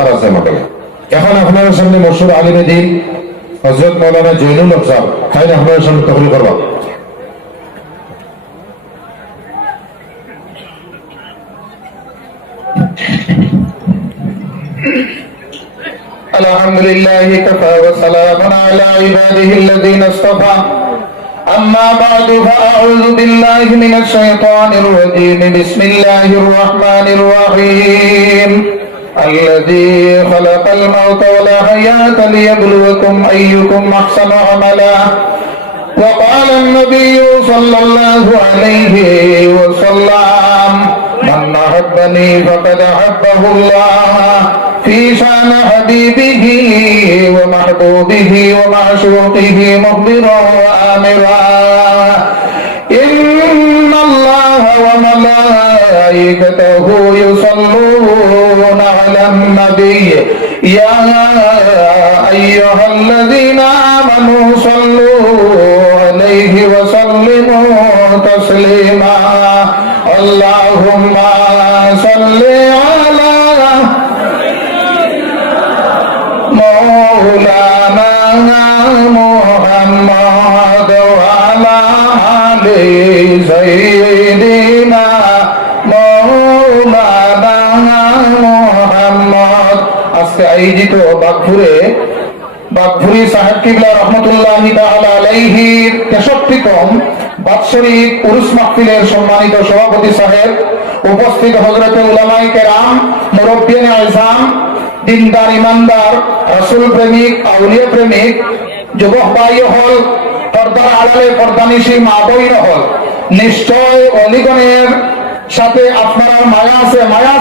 দরকার আছে আমাকে। এখন আপনার সামনে মশহুর আলিমে দ্বীন হযরত মাওলানা জৈনুল হক সাহেব তাই আপনার সামনে তকরির করবা। আলহামদুলিল্লাহ কাফা ওয়া সালামুন আলা ইবাদিহিল্লাযীনা ইসতাফা أما بعد فأعوذ بالله من الشيطان الرجيم بسم الله الرحمن الرحيم الذي خلق الموت والحياة ليبلوكم أيكم أحسن عملا وقال النبي صلى الله عليه وسلم من أحبني فقد أحبه الله في شان حبيبه ومحبوبه ومعشوقه مخبرا وآمرا إن الله وملائكته يصلون على النبي يا أيها الذين آمنوا صلوا عليه وسلموا تسليما اللهم صل على مولانا محمد وعلى آل سيدنا مولانا محمد আজকে আয়োজিত বাগফুরি সাহেব কিবলা রহমতুল্লাহি তাআলা আলাইহির 63তম বাৎসরিক উরুস মাহফিলের সম্মানিত সভাপতি সাহেব, উপস্থিত হযরত উলামায়ে কেরাম, মুরব্বিয়ানে আযম, দিনদার ইমানদার, রাসূল প্রেমিক, আউলিয়া প্রেমিক, যুবক ভাই হল, পর্দার আড়ালে পর্দানিশী মা বোন হল, নিশ্চয় অলিগণের সাথে আপনার মায়া আছে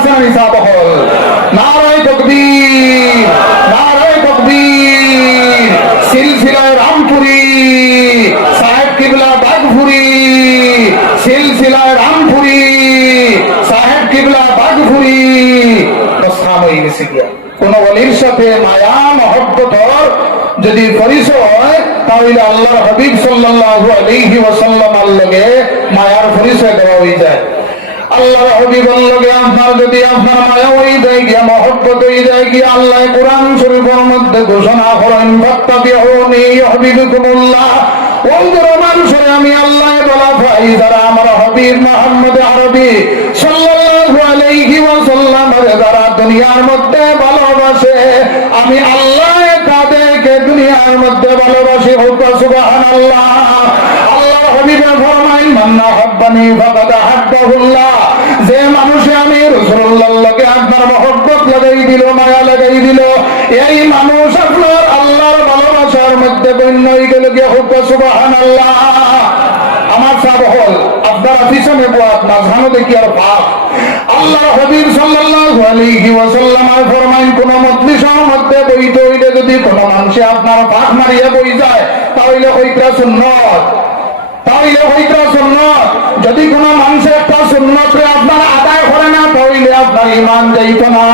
না নিসাব হল। নারায়ে তাকবীর, নারায়ে তাকবীর। সিলসিলায়ে রামপুরি সাহেব কিবলা বাগফুরি, সিলসিলায়ে রামপুরি সাহেব কিবলা বাগফুরি। কোন ওলির সাথে মায়া মহব্বতর যদি পরিচয়, তাহলে আল্লাহর হাবিব সাল্লাল্লাহু আলাইহি ওয়াসাল্লামের লগে মায়ার পরিচয় দেওয়া হয়ে যায়। আল্লাহর হাবিবের লগে আপনার যদি আপনার মায়া হয়ে যায় গিয়া, মহব্বত হয়ে যায় গিয়া, আল্লাহ কুরআন শরীফের মধ্যে ঘোষণা করেন ফাত্তাবিউনি ইউহিব্বুকুমুল্লাহ। ওই যারা মানুষের আমি আল্লাহ বলা ভাই, যারা আমার হাবিব মুহাম্মদ আরবি সাল্লাল্লাহু আলাইহি ওয়াসাল্লামের যারা দুনিয়ার মধ্যে ভালোবাসে, আমি আল্লাহ তাদেরকে দুনিয়ার মধ্যে ভালোবাসি। সুবহানাল্লাহ। আল্লাহ হাবিব ফরমায় মান আহাব্বানি ফাকাদ আহাব্বাহুল্লাহ। যে মানুষে আমি রাসূলুল্লাহর লগে আপনার মহব্বত লাগাই দিল, মায়া লাগাই দিল, এই মানুষ আপনার আল্লাহর ভালোবাসার মধ্যে গণ্য হয়ে গেল গিয়া। সুবহানাল্লাহ। আমার সব হল আপনারা পিছনে বাত না জানো দেখি আর পাপ। আল্লাহ হাবিব সাল্লাল্লাহু আলাইহি ওয়াসাল্লাম ফরমায় কোন মজলিসের মধ্যে বইতে হইলে যদি কোন মানুষে আপনার পাক মারিয়া বই যায়, তাহলে হইতা সুন্নাত, তাহলে হইতা সুন্নাত। যদি কোন মানুষের একটা সুন্নতরে আপনার আদায় করে না, তাহলে আপনার ঈমান যাইতো না।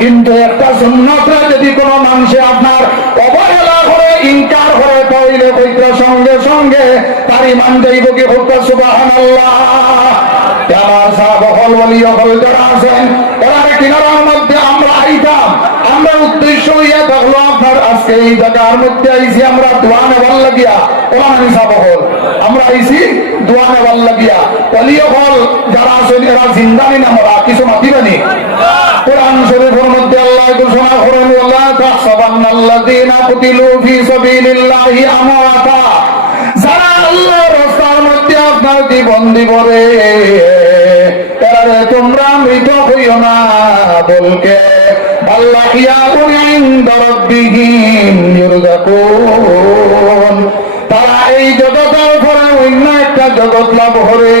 কিন্তু একটা সুন্নতরে যদি কোন মানুষে আপনার অবহেলা করে, ইনকার করে, তাহলে হইতা সঙ্গে সঙ্গে তার ঈমান যাইব কি। সুবহানাল্লাহ। আমার সাহাবা হল, ওলি হল যারা আছেন, ওনার কিনারার মধ্যে আমরা আইতাম, আমরা উদ্দেশ্য হইয়া থাকলো আপনার আজকে এই জায়গার মধ্যে আইছি আমরা দোয়া নেওয়ার লাগিয়া। ওলামা সাহাবা হল আমরা আইছি দোয়া নেওয়ার লাগিয়া। ওলি হল যারা আছেন এরা জিন্দানি না, আমরা কিছু মাতিবানি। কোরআন শরীফের মধ্যে আল্লাহ ঘোষণা করেন ওয়ালা তাহসাবান্নাল্লাযীনা কুতিলু ফী সাবিলিল্লাহি আমওয়াতা। যারা আল্লাহর রাস্তার মধ্যে আপনার জীবন দিবরে, তারে তোমরা মৃত হইও না, বলকে আল্লাহ ইয়াকুন ইনদা রাব্বিহিম ইরযাকুন। তারা এই জগতের পরে অন্য একটা জগৎ লাভ করে,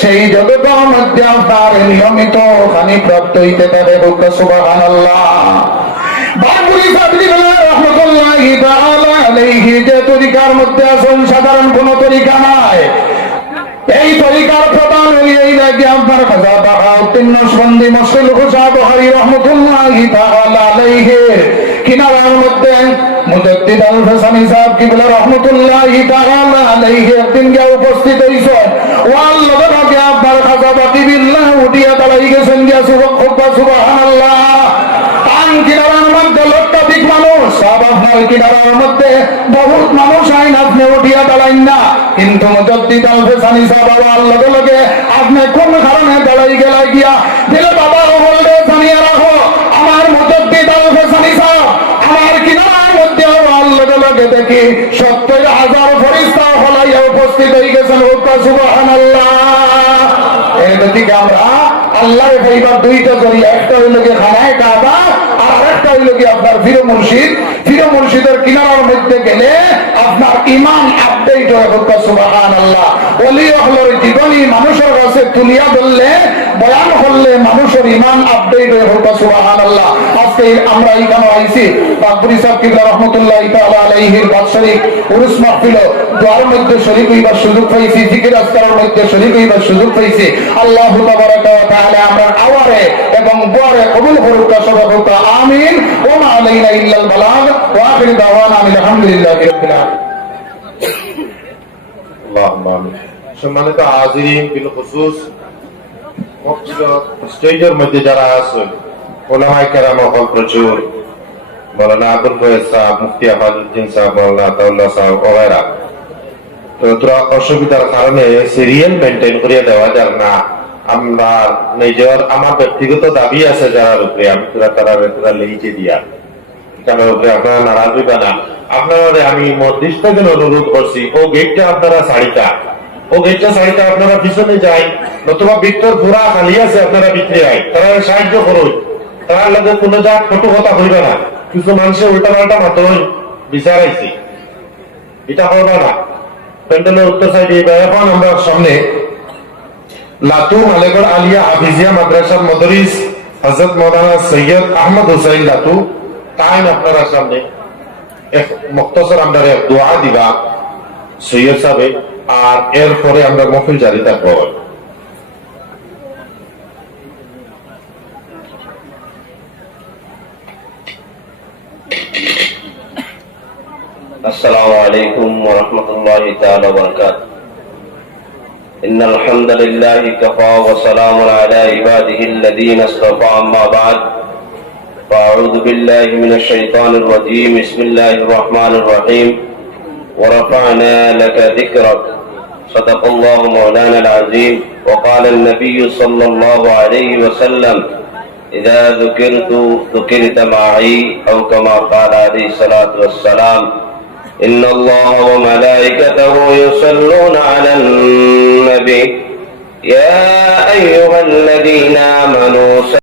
সেই জগতের মধ্যে আপনার নিয়মিত খানি প্রাপ্ত হইতে পারে। সুবহানাল্লাহ। বাগফুরি সাহেব রহমতুল্লাহি তাআলা আলাইহি যে তরিকার মধ্যে আছেন, সাধারণ কোন তরিকা নাই। এই তরিকার প্রধান এই লাগে আপনার খাজা বাহাউদ্দিন নকশবন্দি মুশকিল খুশা বুখারী রাহমাতুল্লাহি তাআলা আলাইহি কিনারার মধ্যে মুজাদ্দিদ আল হাসানী সাহেব কিবলা রাহমাতুল্লাহি তাআলা আলাইহি একদিন গিয়ে উপস্থিত হইছেন। ওয়াল লগে আপনার খাজা বাকি বিল্লাহ উঠিয়া দাঁড়াই গেছেন গিয়া। সুবহানাল্লাহ। তান সাহেব আপনার কিনারার মধ্যে বহুত মানুষ আইন আপনি উঠিয়া দাঁড়াইন না, কিন্তু মুজাদ্দিদ আল ফেসানি সাহেব আবার লগে লগে আপনি কোন কারণে দাঁড়াই গেলাই গিয়া দিলে বাবা বলবে জানিয়ে রাখো আমার মুজাদ্দিদ আল ফেসানি সাহেব আমার কিনারার মধ্যে আবার লগে লগে দেখি 70,000 ফেরেশতা হলাইয়া উপস্থিত হয়ে গেছেন। সুবহানাল্লাহ। এদিকে আমরা আল্লাহর পরিবার দুইটা করি, একটা হইল গিয়ে খানায় কাবা আর আরেকটা হইল গিয়ে আপনার ফিরো মুর্শিদ। ফিরো মুর্শিদের কিনারার মধ্যে গেলে আপনার ইমান আপডেট হয়ে হোক। সুবহানাল্লাহ। ওলি হলোর জীবনী মানুষের কাছে তুলিয়া ধরলে বয়ান করলে মানুষের ইমান আপডেট হয়ে হোক। সুবহানাল্লাহ। আজকে আমরা এখানে আইছি বাকবুরি সাহেব কিবলা রহমতুল্লাহ তাআলা আলাইহির বাৎসরিক উরুস মাহফিল দুয়ার মধ্যে শরীক হইবার সুযোগ পাইছি, জিকির আজকারের মধ্যে শরীক হইবার সুযোগ পাইছি। আল্লাহু তাবারাকা ওয়া তাআলা আমরা আওয়ারে এবং বুয়ারে কবুল করুক। সবাইকে আমিন। ওয়া মা আলাইনা ইল্লাল বালাগ ওয়া আখির দাওয়ানা আলহামদুলিল্লাহি রাব্বিল আলামিন। আল্লাহুম্মা আমিন। সম্মানিত হাজিরিন বিল খুসুস স্টেজের মধ্যে যারা আছেন ওলামায়ে কেরাম হল প্রচুর, মৌলানা আবুল ফয়েজ সাহেব, মুফতি আফাজউদ্দিন সাহেব, মৌলানা আতাউল্লাহ সাহেব ওরা তো তোরা অসুবিধার কারণে সিরিয়াল মেনটেন করিয়া দেওয়া যার না। আমরা নিজের আমার ব্যক্তিগত দাবি আছে যারা উপরে আমি তারা লিখে দিয়া কেন উপরে আপনারা নারাজ হইবা না। আপনারা আমি নির্দিষ্ট অনুরোধ করছি ও গেটটা আপনারা শাড়িটা আপনারা পিছনে যাই, নতুবা ভিতর পুরা খালি আছে আপনারা ভিতরে আই, তারা সাহায্য করুন। তার লগে কোনো যা কটু কথা হইবে না। কিছু মানুষের উল্টা পাল্টা মাত্র বিচারাইছি, এটা করবে না। প্যান্ডেলের উত্তর সাইডে এখন আমরা সামনে লাতু মালেগড় আলিয়া হাফিজিয়া মাদ্রাসার মদরিস হযরত মাওলানা সৈয়দ আহমদ হুসাইন লাতু তাই আপনারা সামনে এক মুখতসর আমরা এক দোয়া দিবা সৈয়দ সাহেব, আর এরপরে আমরা মহফিল জারি থাকবো। السلام عليكم ورحمة الله تعالى وبركاته. إن الحمد لله كفى وسلام على عباده الذين اصطفى أما بعد فأعوذ بالله من الشيطان الرجيم بسم الله الرحمن الرحيم ورفعنا لك ذكرك صدق الله مولانا العظيم وقال النبي صلى الله عليه وسلم إذا ذكرت معي أو كما قال عليه الصلاة والسلام إن الله وملائكته يصلون على النبي يا أيها الذين آمنوا